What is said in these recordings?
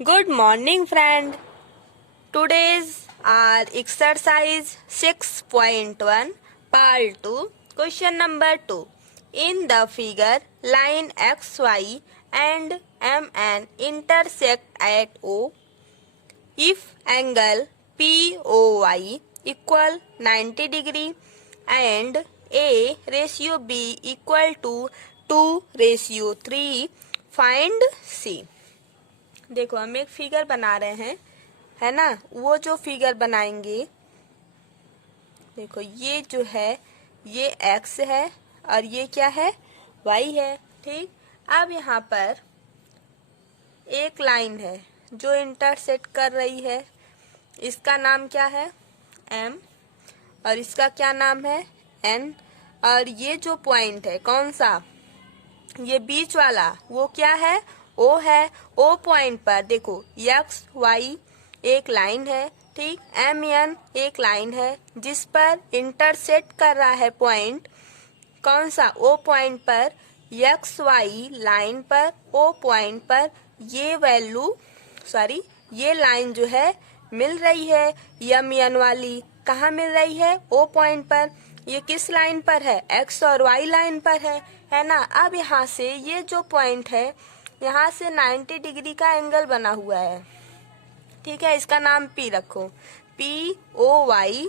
Good morning, friend. Today's our exercise 6.1 part 2 question number 2. In the figure, line XY and MN intersect at O. If angle POY equal 90 degree and A ratio B equal to 2:3, find C. देखो हम एक figure बना रहे हैं, है ना। वो जो फिगर बनाएंगे, देखो ये जो है ये x है और ये क्या है, y है। ठीक, अब यहाँ पर एक लाइन है जो इंटरसेक्ट कर रही है, इसका नाम क्या है, m, और इसका क्या नाम है, n। और ये जो पॉइंट है कौन सा, ये बीच वाला, वो क्या है, ओ है। ओ पॉइंट पर देखो एक्स वाई एक लाइन है, ठीक, एम एन एक लाइन है जिस पर इंटरसेक्ट कर रहा है पॉइंट कौन सा, ओ पॉइंट पर। एक्स वाई लाइन पर ओ पॉइंट पर ये वैल्यू ये लाइन जो है मिल रही है, यम एन वाली कहाँ मिल रही है, ओ पॉइंट पर। ये किस लाइन पर है, एक्स और वाई लाइन पर है ना। अब यहाँ से ये जो पॉइंट है यहाँ से 90 डिग्री का एंगल बना हुआ है, ठीक है, इसका नाम पी रखो, पी ओ वाई।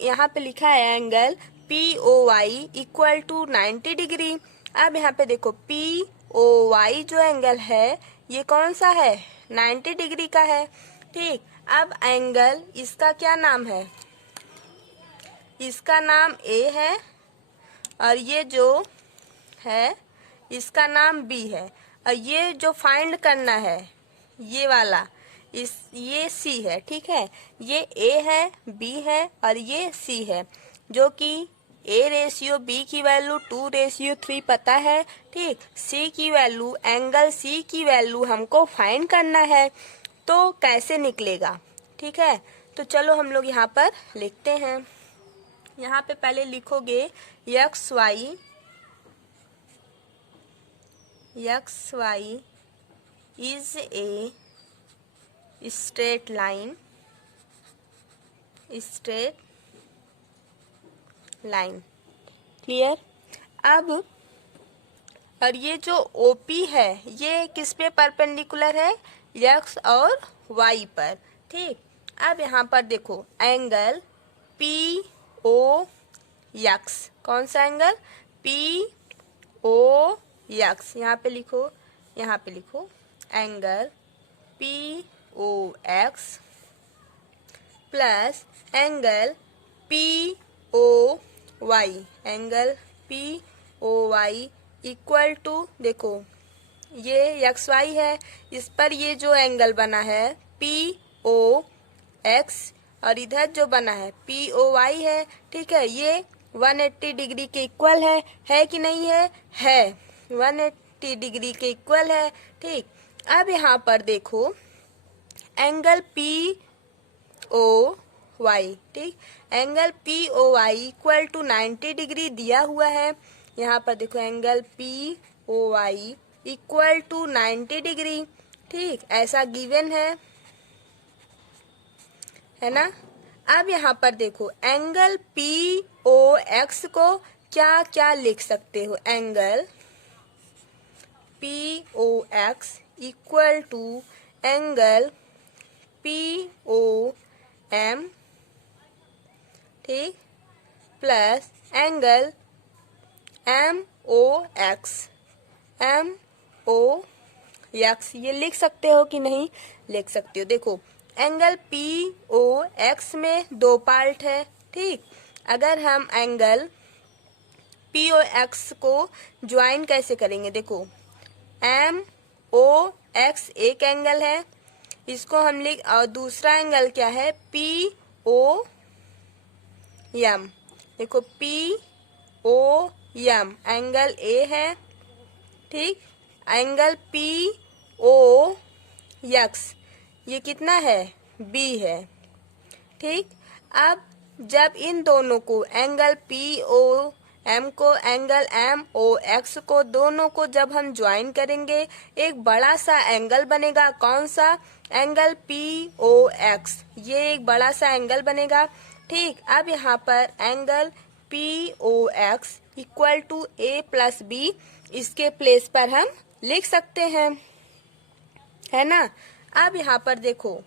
यहाँ पे लिखा है angle P O Y equal to 90 degree. अब यहाँ पे देखो पी ओ वाई जो एंगल है ये कौन सा है, 90 डिग्री का है। ठीक, अब एंगल इसका क्या नाम है, इसका नाम ए है और ये जो है इसका नाम बी है। और ये जो फाइंड करना है ये वाला ये सी है, ठीक है। ये ए है, बी है और ये सी है, जो कि ए रेशियो बी की वैल्यू 2:3 पता है, ठीक। सी की वैल्यू, एंगल सी की वैल्यू हमको फाइंड करना है, तो कैसे निकलेगा, ठीक है। तो चलो हम लोग यहाँ पर लिखते हैं। यहाँ पे पहले लिखोगे X Y is a straight line, clear. अब और ये जो ओपी है ये किस पे परपेंडिकुलर है, एक्स और वाई पर, ठीक। अब यहाँ पर देखो एंगल पी ओ एक्स, कौन सा एंगल, पी ओ एक्स, यहाँ पे लिखो angle P O X plus angle P O Y, angle P O Y equal to, देखो ये एक्स वाई है, इस पर ये जो एंगल बना है पी ओ एक्स और इधर जो बना है पी ओ वाई है, ठीक है। ये 180 डिग्री के इक्वल है कि नहीं है 180 डिग्री के इक्वल है, ठीक। अब यहाँ पर देखो एंगल पी ओ वाई, ठीक, angle P O Y equal to 90 degree दिया हुआ है। यहाँ पर देखो angle P O Y equal to 90 degree, ठीक, ऐसा गिवन है ना। अब यहाँ पर देखो एंगल पी ओ एक्स को क्या क्या लिख सकते हो, angle P O X equal to angle P O M, ठीक, plus angle M O X, ये लिख सकते हो कि नहीं, लिख सकते हो। देखो एंगल पी ओ एक्स में दो पार्ट है, ठीक। अगर हम एंगल पी ओ एक्स को ज्वाइन कैसे करेंगे, देखो एम ओ एक्स एक एंगल है, इसको हम लिख, और दूसरा एंगल क्या है, पी ओ एम, देखो P O M angle A है, ठीक। एंगल पी ओ एक्स ये कितना है, बी है, ठीक। अब जब इन दोनों को एंगल पी ओ एम को एंगल एम ओ एक्स को दोनों को जब हम ज्वाइन करेंगे एक बड़ा सा एंगल बनेगा। कौन सा एंगल? P O X. ये एक बड़ा सा एंगल बनेगा। ठीक, अब यहाँ पर angle P O X equal to A plus B, इसके प्लेस पर हम लिख सकते हैं, है ना। अब यहाँ पर देखो,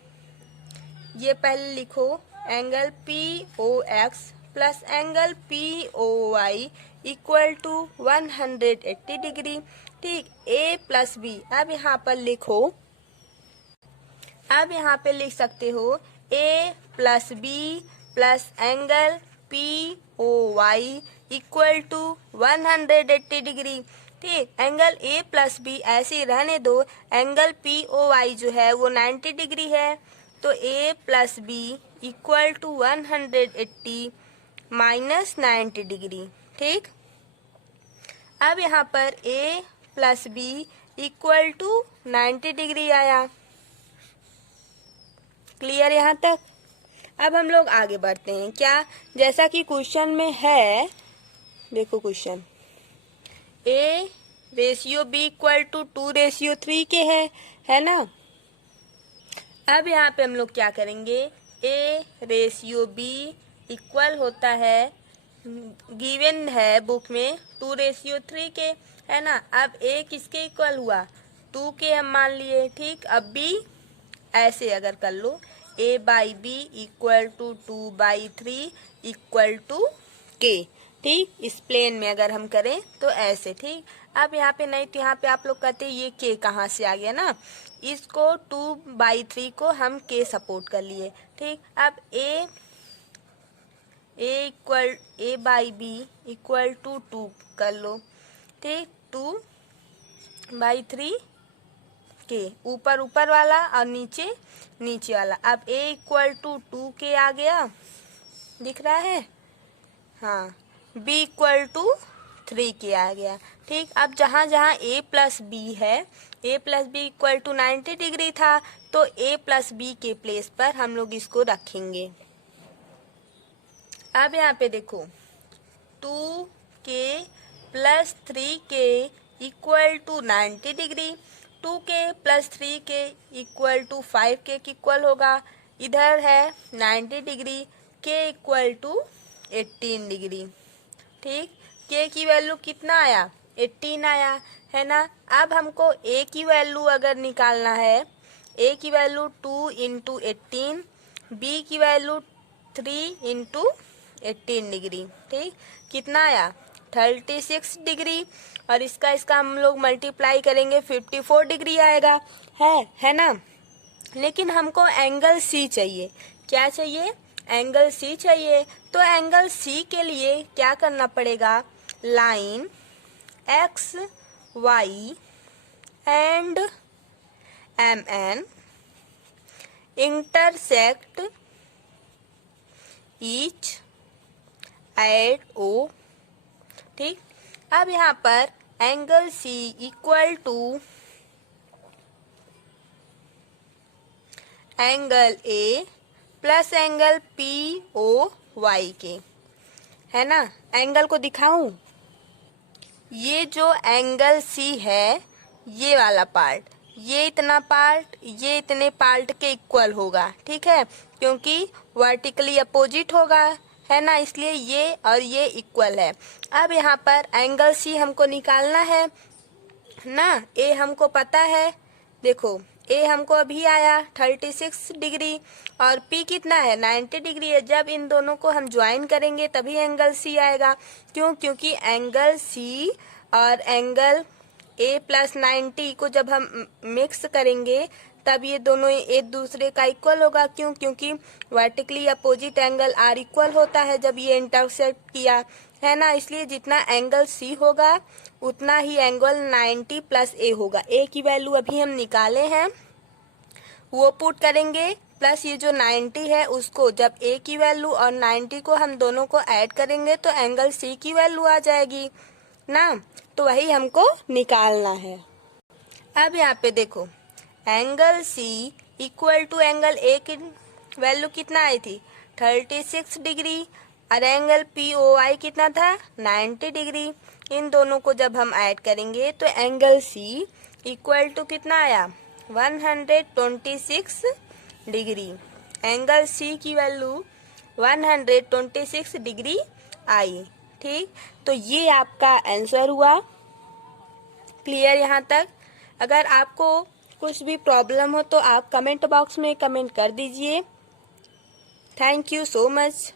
ये पहले लिखो angle P O X plus angle P O Y equal to 180 degree. ठीक, ए प्लस बी। अब यहाँ पर लिखो, अब यहाँ पे लिख सकते हो A plus B plus angle P O Y equal to 180 degree. ठीक, एंगल ए प्लस बी ऐसे ही रहने दो। एंगल पी ओ वाई जो है वो 90 डिग्री है, तो A plus B equal to 180 minus 90 degree. ठीक, अब यहाँ पर A plus B equal to 90 degree आया। क्लियर यहाँ तक? अब हम लोग आगे बढ़ते हैं। क्या? जैसा कि क्वेश्चन में है, देखो question A ratio B equal to 2:3 के है ना। अब यहाँ पे हम लोग क्या करेंगे, ए रेशियो बी इक्वल होता है, गिवन है बुक में 2:3 के, है ना। अब ए किसके इक्वल हुआ? 2 के हम मान लिए। ठीक, अब बी ऐसे अगर कर लो, A by B equal to 2/3 equal to K. ठीक, इस प्लेन में अगर हम करें तो ऐसे। ठीक, अब यहाँ पे नहीं तो यहाँ पे आप लोग कहते ये के कहाँ से आ गया ना, इसको 2/3 को हम के सपोर्ट कर लिए। ठीक, अब ए बाई बी इक्वल टू 2 कर लो। ठीक, 2/3 के, ऊपर ऊपर वाला और नीचे नीचे वाला। अब a इक्वल टू 2 के आ गया, दिख रहा है, हाँ। b इक्वल टू 3 के आ गया। ठीक, अब जहाँ जहाँ a प्लस बी है, a plus B equal to 90 degree था, तो a प्लस बी के प्लेस पर हम लोग इसको रखेंगे। अब यहाँ पे देखो 2k plus 3k equal to 90 degree, 2k plus 3k equal to 5k के इक्वल होगा। इधर है 90 degree, k equal to 18 degree. ठीक, k की वैल्यू कितना आया? 18 आया, है ना। अब हमको a की वैल्यू अगर निकालना है, a की वैल्यू 2 इंटू 18, b की वैल्यू 3 इंटू 18 डिग्री। ठीक, कितना आया? 36 डिग्री, और इसका हम लोग मल्टीप्लाई करेंगे 54 डिग्री आएगा, है ना। लेकिन हमको एंगल सी चाहिए। क्या चाहिए? एंगल सी चाहिए। तो एंगल सी के लिए क्या करना पड़ेगा? Line X Y and M N intersect each at O. ठीक, अब यहाँ पर angle C equal to angle A plus angle P O Y के, है ना। एंगल को दिखाऊं, ये जो एंगल सी है, ये वाला पार्ट, ये इतना पार्ट, ये इतने पार्ट के इक्वल होगा। ठीक है, क्योंकि वर्टिकली अपोजिट होगा, है ना, इसलिए ये और ये इक्वल है। अब यहाँ पर एंगल सी हमको निकालना है ना। ए हमको पता है, देखो ए हमको अभी आया 36 डिग्री और पी कितना है? 90 डिग्री है। जब इन दोनों को हम ज्वाइन करेंगे तभी एंगल सी आएगा। क्यों? क्योंकि एंगल सी और एंगल ए प्लस 90 को जब हम मिक्स करेंगे तब ये दोनों एक दूसरे का इक्वल होगा। क्यों? क्योंकि vertically opposite angle are equal होता है जब ये इंटरसेक्ट किया, है ना। इसलिए जितना एंगल सी होगा उतना ही एंगल 90 प्लस ए होगा। ए की वैल्यू अभी हम निकाले हैं, वो पुट करेंगे, प्लस ये जो 90 है उसको, जब ए की वैल्यू और 90 को हम दोनों को ऐड करेंगे तो एंगल सी की वैल्यू आ जाएगी ना। तो वही हमको निकालना है। अब यहाँ पे देखो angle C equal to angle A की वैल्यू कितना आई थी? 36 डिग्री और एंगल POI कितना था 90 डिग्री। इन दोनों को जब हम ऐड करेंगे तो एंगल C इक्वल टू कितना आया 126 डिग्री। एंगल C की वैल्यू 126 डिग्री आई। ठीक, तो ये आपका आंसर हुआ। क्लियर यहाँ तक? अगर आपको कुछ भी प्रॉब्लम हो तो आप कमेंट बॉक्स में कमेंट कर दीजिए। Thank you so much.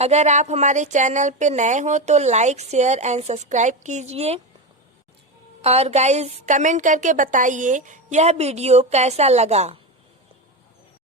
अगर आप हमारे चैनल पे नए हो तो लाइक शेयर एंड सब्सक्राइब कीजिए। और गाइस कमेंट करके बताइए यह वीडियो कैसा लगा।